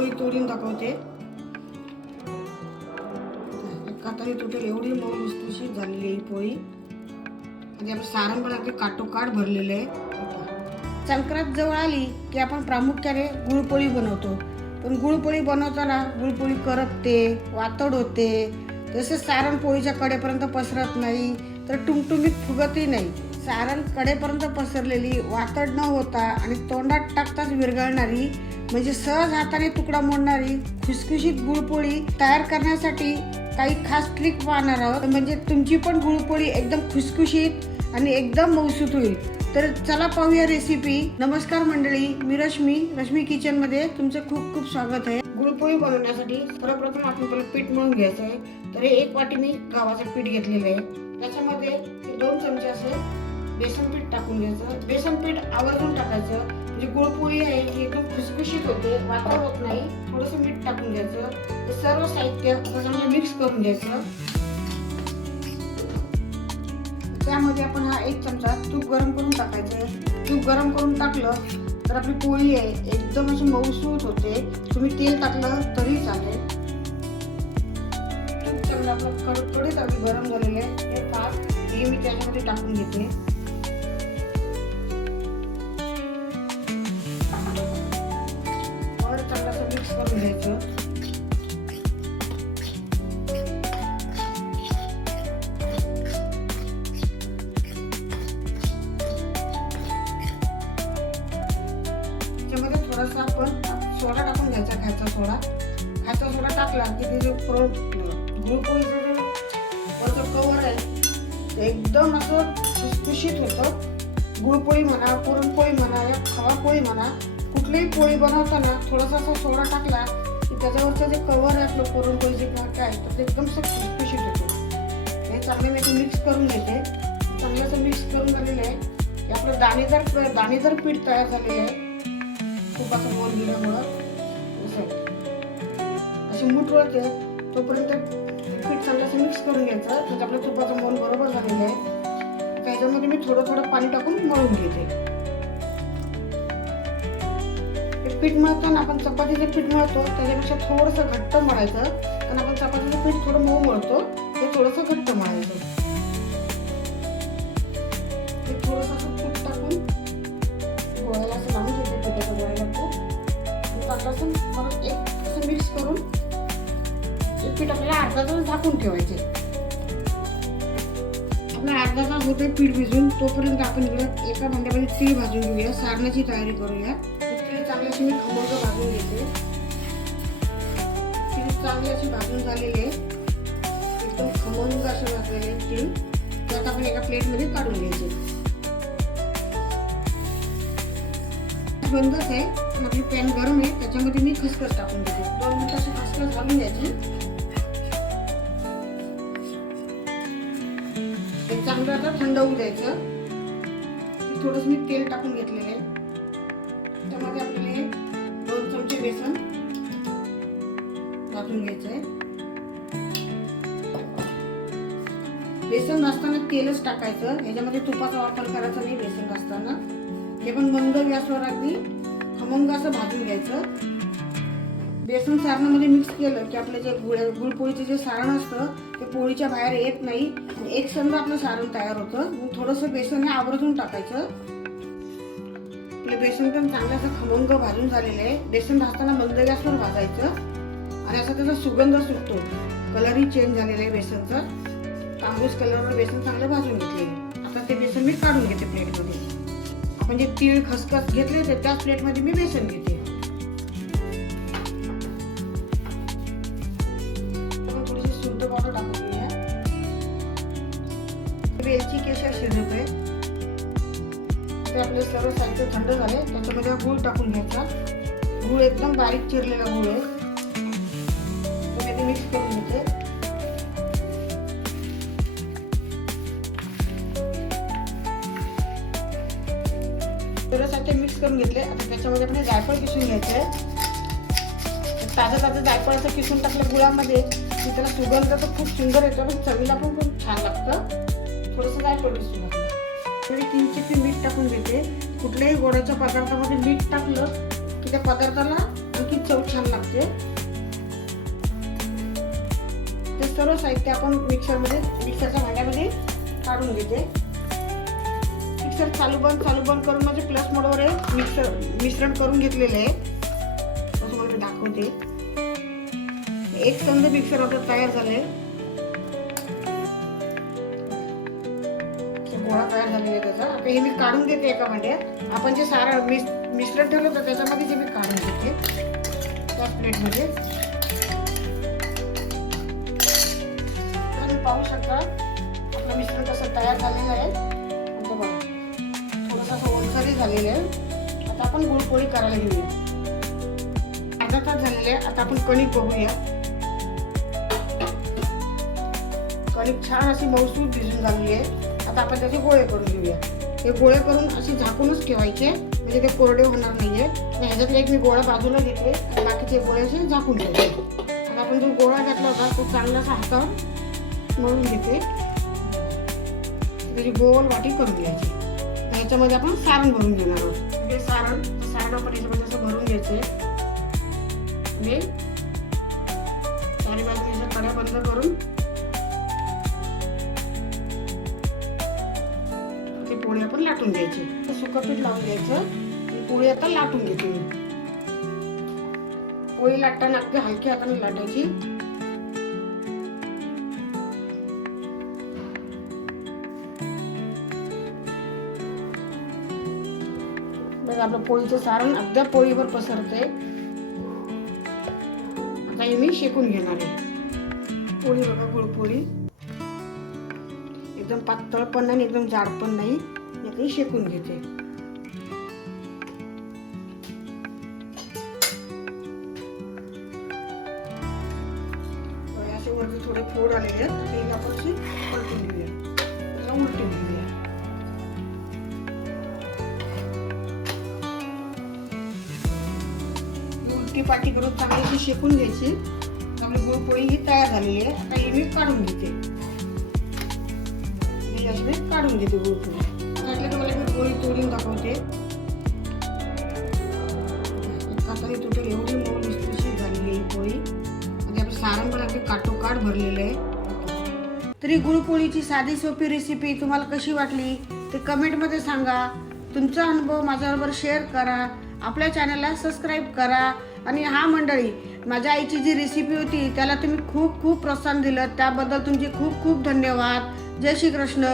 पोळी तोडून दाखवते. एकातरी तुटेल एवढी मऊ लुसलुशीत झालेली ही पोळी. आणि आपलं सारण पण अगदी काटोकाट भरलेलं आहे. संक्रांत जवळ आली की आपण प्रामुख्याने गुळपोळी बनवतो. पण गुळपोळी बनवताना गुळपोळी करपते, वातड होते. तसेच सारण पोळीच्या कडेपर्यंत पसरत नाही, तर टुमटुमीत फुगतही नाही. सारण कडेपर्यंत पसरलेली, वातड न होता आणि तोंडात टाकताच विरघळणारी, म्हणजे सहज हाताने तुकडा मोडणारी खुसखुशीत गुळपोळी तयार करण्यासाठी काही खास ट्रिक पाहणार आहोत. म्हणजे तुमची पण गुळपोळी एकदम खुसखुशीत आणि एकदम मऊसूत होईल. तर चला पाहूया रेसिपी. नमस्कार मंडळी, मी रश्मी किचनमध्ये तुमचं खूप खूप स्वागत आहे. गुळपोळी बनवण्यासाठी सर्वप्रथम आपण पीठ मळून घ्यायचं आहे. तर 1 वाटी मी गव्हाचं पीठ घेतलेलं आहे. त्याच्यामध्ये 2 चमचे असे बेसन पीठ टाकून घ्यायचं. बेसन पीठ आवर्जून टाकायचं, म्हणजे गुळपोळी आहे ही एकदम खुसखुशीत होते, वातड होत नाही. थोडंसं मीठ टाकून घ्यायचं. हे सर्व साहित्य चांगलं मिक्स करून घ्यायचं. त्यामध्ये आपण हा 1 चमचा तूप गरम करून टाकायचं. तूप गरम करून टाकलं तर आपली पोळी आहे एकदम अशी मऊसूत होते. तुम्ही तेल टाकलं तरी चालेल. तूप चांगलं आपलं कडकडीत अगदी गरम झालेलं आहे. हे पाक हे मी त्याच्यामध्ये टाकून घेते. वर चांगलं असं मिक्स करून घ्यायचं. त्याच्यामध्ये थोडासा आपण सोडा टाकून घ्यायचा, खायचा सोडा. खायचा सोडा टाकला की ते जे गुळपोळीचं जे वरचं कवर आहे ते एकदम असं खुसखुशीत होतं. गुळपोळी म्हणा, पुरणपोळी म्हणा या खवापोळी म्हणा, कुठलीही पोळी बनवताना थोडासा असा सोडा टाकला की त्याच्यावरचं जे कवर आहे आपलं पुरणपोळीचे काय तर ते एकदम असं खुसखुशीत होतं. हे चांगलं मी मिक्स करून घेते. चांगलं असं मिक्स करून झालेलं आहे की आपलं दाणेदार पीठ तयार झालेलं आहे. तुपाचं मोल दिल्यामुळं अशी मूठ वळते तोपर्यंत पीठ चांगलं असं मिक्स करून घ्यायचं. म्हणजे आपलं तुपाचं मोल बरोबर झालेलं आहे. त्याच्यामध्ये मी थोडं पाणी टाकून मळून घेते. पीठ मळताना आपण चपातीचं पीठ मळतो त्याच्यापेक्षा थोडंसं घट्ट मळायचं. कारण आपण चपातीचं पीठ थोडं मऊ मळतो, ते थोडंसं घट्ट मळायचं. ते थोडंसं असं तूप टाकून गोळ्याला असं लावून घेते. पिठाच्या गोळ्याला तूप टाकलं परत असं मिक्स करून हे पीठ आपल्याला अर्धा तास झाकून ठेवायचे. आपला अर्धा तास होते पीठ भिजून, तोपर्यंत आपण एका भांड्यामध्ये तीळ भाजून घेऊया. सारणाची तयारी करूया. तीळ चांगली अशी मी खमंग भाजून घेते. तीळ चांगली अशी भाजून झालेली आहे, एकदम खमंग असे भाजलेले तीळ. त्यात आपण एका प्लेटमध्ये काढून घ्यायचे. बंदच आहे पण आपली पॅन गरम आहे, त्याच्यामध्ये मी खसखस टाकून देते. 2 मिनिट अशी खसखस घालून घ्यायची. हे चांगलं आता थंड होऊ द्यायचं. थोडंसं मी तेल टाकून घेतलेलं आहे. त्यामध्ये आपल्याला 2 चमचे बेसन टाकून घ्यायचं आहे. बेसन भाजताना तेलच टाकायचं, ह्याच्यामध्ये तुपाचा वापर करायचा नाही. बेसन भाजताना हे पण मंद गॅसवर अगदी खमंग असं भाजून घ्यायचं. बेसन सारणामध्ये मिक्स केलं की आपलं जे गुळपोळीचं जे सारण असतं ते पोळीच्या बाहेर येत नाही. एकसंध आपलं सारण तयार होतं. थोडंसं बेसन आवर्जून टाकायचं. आपलं बेसन पण चांगलं असं खमंग भाजून झालेलं आहे. बेसन भाजताना मंद गॅसवर भाजायचं आणि असा त्याचा सुगंध सुटतो. कलरही चेंज झालेला आहे बेसनचा. तांबूस कलरवर बेसन चांगलं भाजून घेतलेलं. आता ते बेसन मी काढून घेते प्लेटमध्ये. आपण जे तीळ खसखस घेतले होते त्याच प्लेटमध्ये मी बेसन घेते. थोडीशी सुंठ पावडर टाकून घेऊया. वेलची, केशर, शिरपे. ते आपले सर्व साहित्य थंड झाले. त्याच्यामध्ये गूळ टाकून घ्यायचा. गूळ एकदम बारीक चिरलेला गूळ आहे. ते मिक्स करून घेते. साहित्य मिक्स करून घेतले. आता त्याच्यामध्ये आपण जायफळ किसून घ्यायचे. ताजं जायफळ असं किसून टाकलं गुळामध्ये की त्याला सुगंध तर खूप सुंदर येतो, पण चवीला पण खूप छान लागतं. थोडंसं जायफळ किसून घातलं. 3 चिमटे मीठ टाकून घेते. कुठल्याही गोडाच्या पदार्थामध्ये मीठ टाकलं की त्या पदार्थाला आणखी चव छान लागते. सर्व साहित्य आपण मिक्सरच्या भांड्यामध्ये काढून घेते. मिक्सर चालू बंद करून म्हणजे प्लस मोडवर मिश्रण करून घेतलेलं आहे. असं मला दाखवते. एक संद मिक्सर आता तयार झाले. गोळा तयार झालेला आहे त्याचा. आता हे मी काढून घेते एका भांड्यात. आपण जे सारं मिश्रण ठेवलं होतं त्याच्यामध्ये जे मी काढून घेते त्याच प्लेटमध्ये. तुम्ही पाहू शकता आपलं मिश्रण कसं तयार झालेलं आहे. थोडंसं ओलसरही झालेलं आहे. आता आपण गुळपोळी करायला घेऊया. अर्धा तास झालेले आहे. आता आपण कणिक बघूया. कणिक छान अशी मऊसूत भिजून झालेली आहे. आता आपण त्याचे गोळे करून घेऊया. हे गोळे करून असे झाकूनच ठेवायचे म्हणजे ते कोरडे होणार नाहीये. ह्याच्यातले एक मी गोळा बाजूला घेते आणि बाकीचे गोळे असे झाकून ठेवते. आता आपण जो गोळा घेतला होता तो चांगलासा हातावर मळून घेते. त्याची गोल वाटी करून घ्यायची. ह्याच्यामध्ये आपण सारण भरून घेणार आहोत. हे सारण आपण याच्यामध्ये असं भरून घ्यायचे. म्हणजे चारी बाजूने कड्या बंद करून पोळी आपण लाटून घ्यायची. सुकं पीठ लावून घ्यायचं आणि पोळी आता लाटून घेते मी. पोळी लाटताना अगदी हलक्या हाताने लाटायची. बघा आपलं पोळीचं सारण अगदी पोळीवर पसरते. आता हे मी शेकून घेणार आहे. पोळी बघा गुळपोळी एकदम पातळ पण नाही एकदम जाड पण नाही. यातही शेकून घेते. असे वरती थोडे फोड आलेले आहेत. ते आपण असे पलटून घेऊया. उलटून घेऊया. उलटी पाटी करून चांगली शेकून घ्यायची. आपली गुळपोळी ही तयार झालेली आहे. आता ही मी काढून घेते. काढून घेते गुळपोळी. तुम्हाला मी पोळी तोडून दाखवते. हाताने तुटेल एवढी मऊ लुसलुशीत झालेली ही पोळी. आणि आपलं सारण पण अगदी काटोकाट भरलेलं आहे. तरी गुळपोळीची साधी सोपी रेसिपी तुम्हाला कशी वाटली ते कमेंटमध्ये सांगा. तुमचा अनुभव माझ्याबरोबर शेअर करा. आपल्या चॅनलला सबस्क्राईब करा. आणि हा मंडळी, माझ्या आईची जी रेसिपी होती त्याला तुम्ही खूप खूप प्रोत्साहन दिलं त्याबद्दल तुमचे खूप खूप धन्यवाद. जय श्री कृष्ण.